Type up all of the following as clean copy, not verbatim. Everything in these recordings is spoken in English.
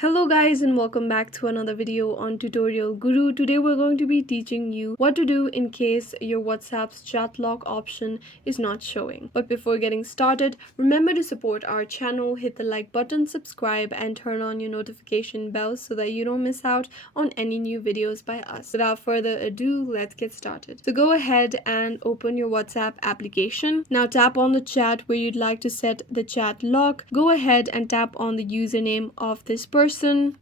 Hello guys and welcome back to another video on Tutorial Guru. Today we're going to be teaching you what to do in case your WhatsApp's chat lock option is not showing. But before getting started, remember to support our channel, hit the like button, subscribe and turn on your notification bell so that you don't miss out on any new videos by us. Without further ado, let's get started. So go ahead and open your WhatsApp application. Now tap on the chat where you'd like to set the chat lock. Go ahead and tap on the username of this person.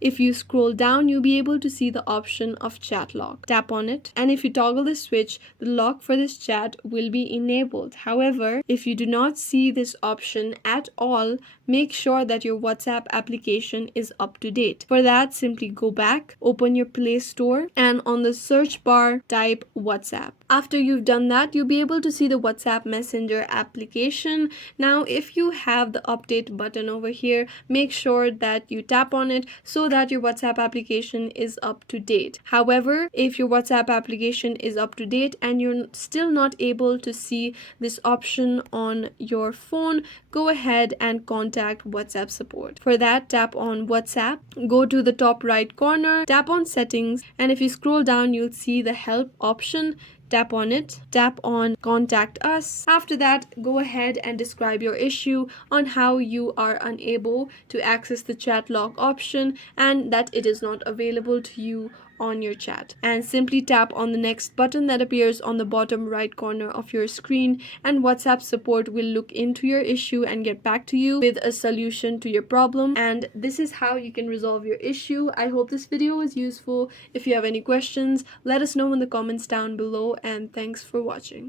If you scroll down, you'll be able to see the option of chat lock. Tap on it, and if you toggle the switch, the lock for this chat will be enabled. However, if you do not see this option at all, make sure that your WhatsApp application is up to date. For that, simply go back, open your Play Store, and on the search bar, type WhatsApp. After you've done that, you'll be able to see the WhatsApp Messenger application. Now, if you have the update button over here, make sure that you tap on it so that your WhatsApp application is up to date. However, if your WhatsApp application is up to date and you're still not able to see this option on your phone, go ahead and contact WhatsApp support. For that, tap on WhatsApp, go to the top right corner, tap on settings, and if you scroll down, you'll see the help option. Tap on it, tap on contact us. After that, go ahead and describe your issue on how you are unable to access the chat lock option and that it is not available to you on your chat, and simply tap on the next button that appears on the bottom right corner of your screen, and WhatsApp support will look into your issue and get back to you with a solution to your problem. And this is how you can resolve your issue. I hope this video was useful. If you have any questions, let us know in the comments down below, and thanks for watching.